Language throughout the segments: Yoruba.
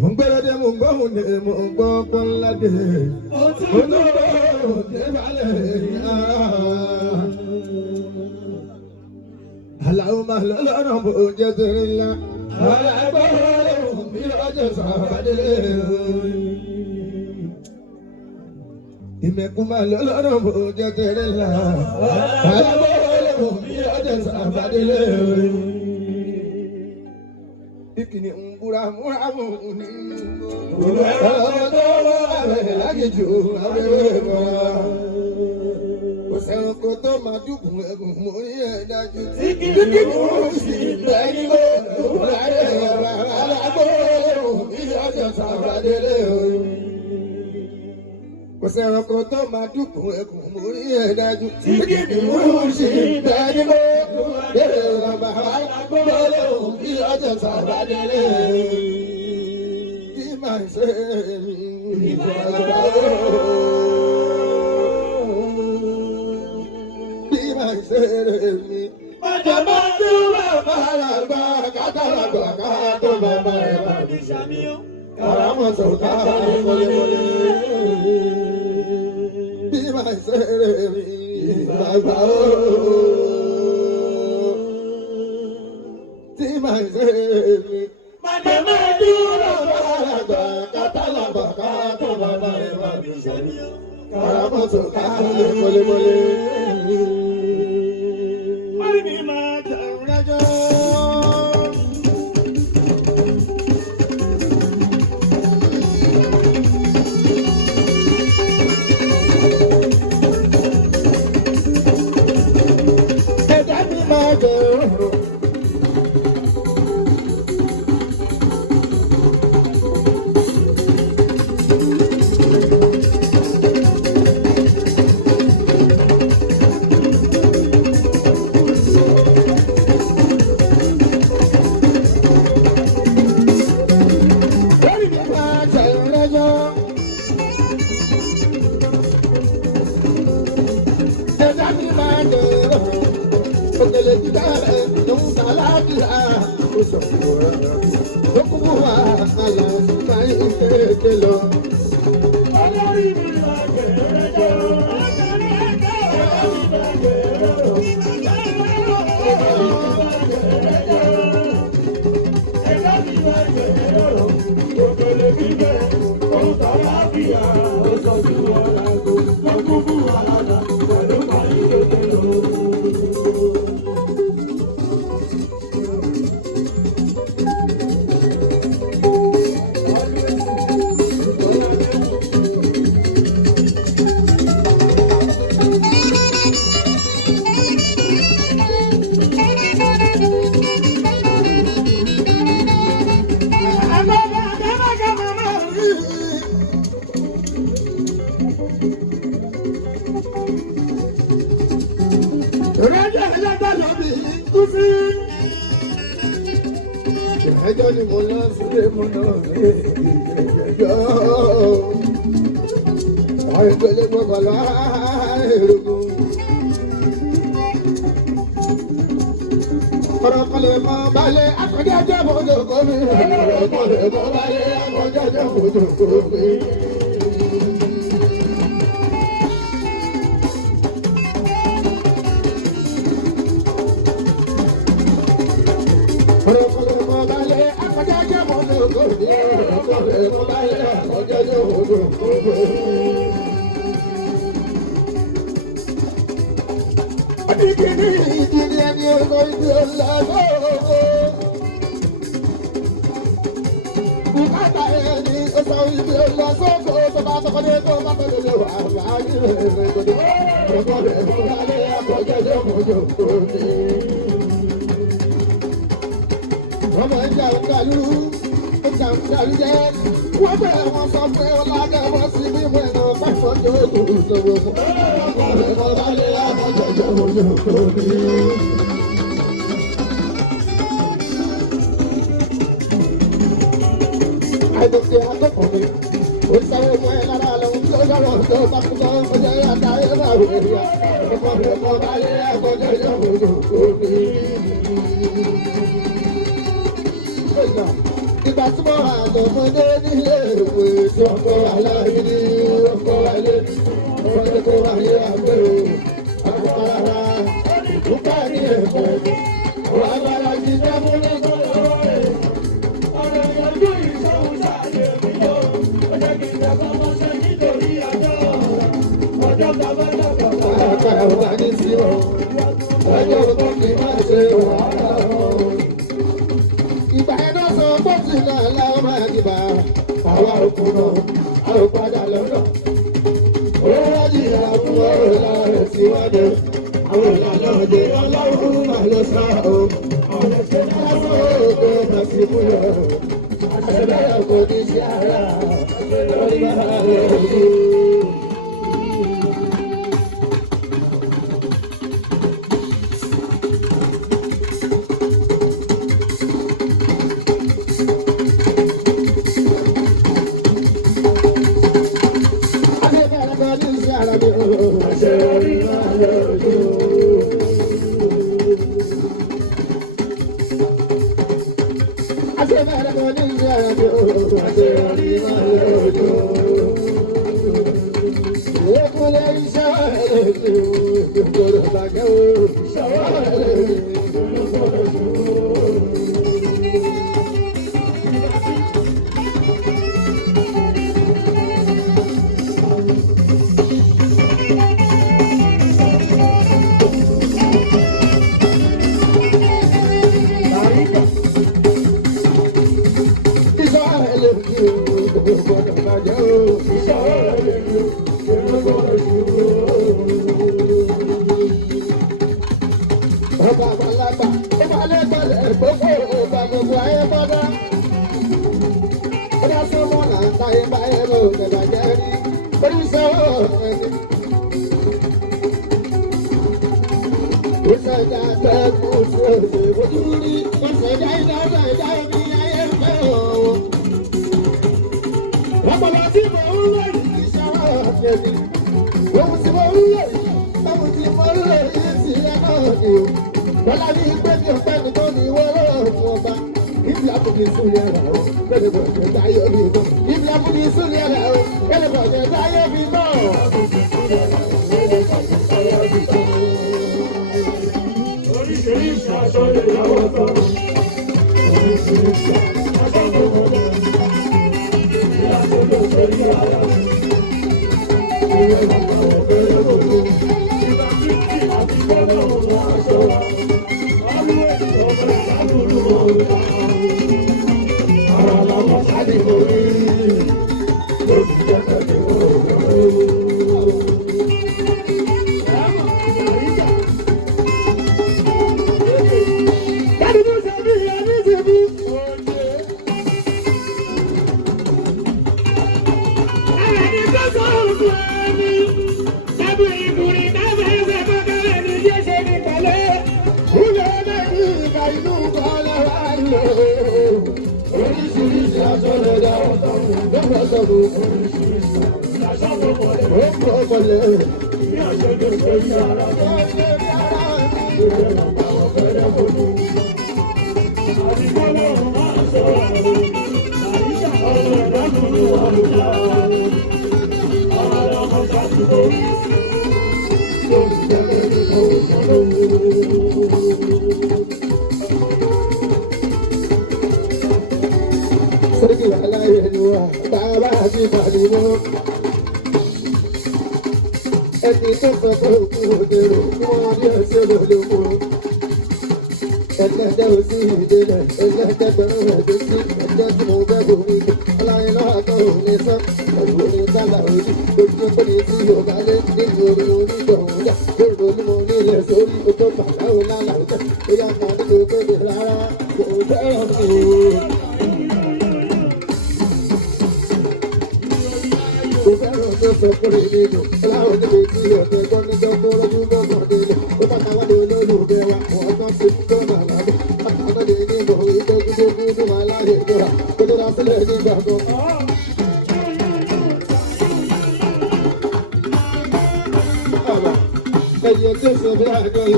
Mungbelade mungbahune mungbopolade Otubo debale Allahumma lana bujadirilla Alaqo bi ajsabade Imekuma lana bujadirilla Alaqo bi ajsabade Ikini mbura muramu Lagiju abeba Oseun ko to ma dukun egun mo ri e daju Ikini musi beni go Lare alagbo Iyaja sabadele Oseun ko to ma dukun egun mo ri e daju Ikini musi beni go Lare alagbo Iyaja sabadele my say me be my say me Majamadu Baba Katalagba Kato Baba Bishamio Karamoto Kale be my say me Baba be my say me Majamadu Katalagba Kato Baba Bishamio Karamoto Kale Mari ma rajo Edami ma joro ọ̀pọ̀lọpọ̀ ayé àgbọ̀dọ̀ yọ̀wọ̀ omi. Ìgbà tí mo wà lọ́mọdé nílé ìwé tí ọkọ̀ wà láyé ní ọkọ̀ wálé, ọkọ̀ tó wà ní àgbèrò, àgbà rárá, ìdúpá ní ẹ̀kọ́ mi, àwọn agbára ti dá mú ní gbọ́dọ̀ rẹ̀. Ọ̀rọ̀ ìyọjú ìṣòwò sáyé mi yó, ó jẹ́ kí n jẹ́ kọ́mọ́ ṣe nítorí ọjọ́ bàbá dàgbà. Àkà ọ̀gá ní sí ọ, ọjọ́ tó kì í máa ṣe wàhálà ọ̀. Ìgbà ẹ̀dọ́ sọ bọ́ọ̀sì náà láwọn máa ti bá àwa òkú náà, a ò padà lọ́dọ̀. Owó wájú ìyá fún ọ̀rọ̀ láàrẹ̀ sí wájú. Àwọn ìlànà òde ọlọ́run máa lọ sá o. Ọ̀rẹ́ ṣe máa sọ òkú ọ̀gá sí fún yọ. Àṣẹbẹ̀rẹ̀ kò ní sí ara, lórí bàbá rẹ̀ òkú.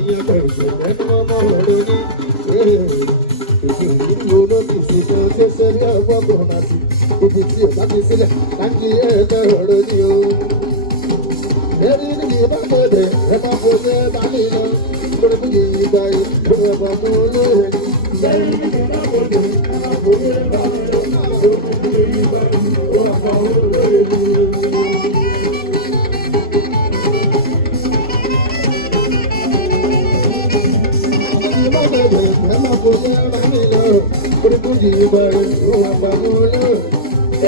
ìyẹn kẹ̀kẹ́ ẹnu ọmọ ọ̀rọ̀ ní. Ìlú olókìkí kan tó ṣe ní ọgbọ́n kò máa ti. Ibi tí ò bá ti sílẹ̀ láti ẹ̀ẹ́dẹ́ ọ̀rọ̀ ní o. Ẹni níbi bá gbòdè ẹ máa kó ṣe bá mi lọ. Lórí fún yìí gba ìlú ẹ̀bọ̀ mú lóore. Ẹni níbi bá gbòdè ẹ máa kó ṣe bá mi lọ. Lórí fún yìí gba ìlú ẹ̀bọ̀ mú lóore. Ẹ máa kó ṣe bá mi lọ. Lórí fún yìí gba ìlú ẹ̀bọ̀ mú lóore.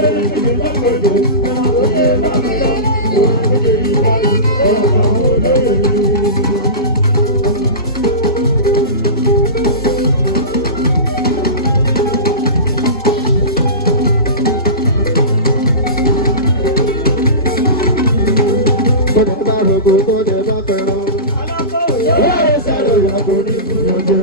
Ẹni níbi bá gbòdè ẹ máa kó ṣe bá mi lọ. Lórí fún yìí gba ìlú ẹ̀bọ̀ mú lóore. Kó dẹ̀ bá rògbò kó dẹ̀ bá fẹ́ràn. Wọ́n yẹ sáré ìyàgò ní ìgbìyànjẹ.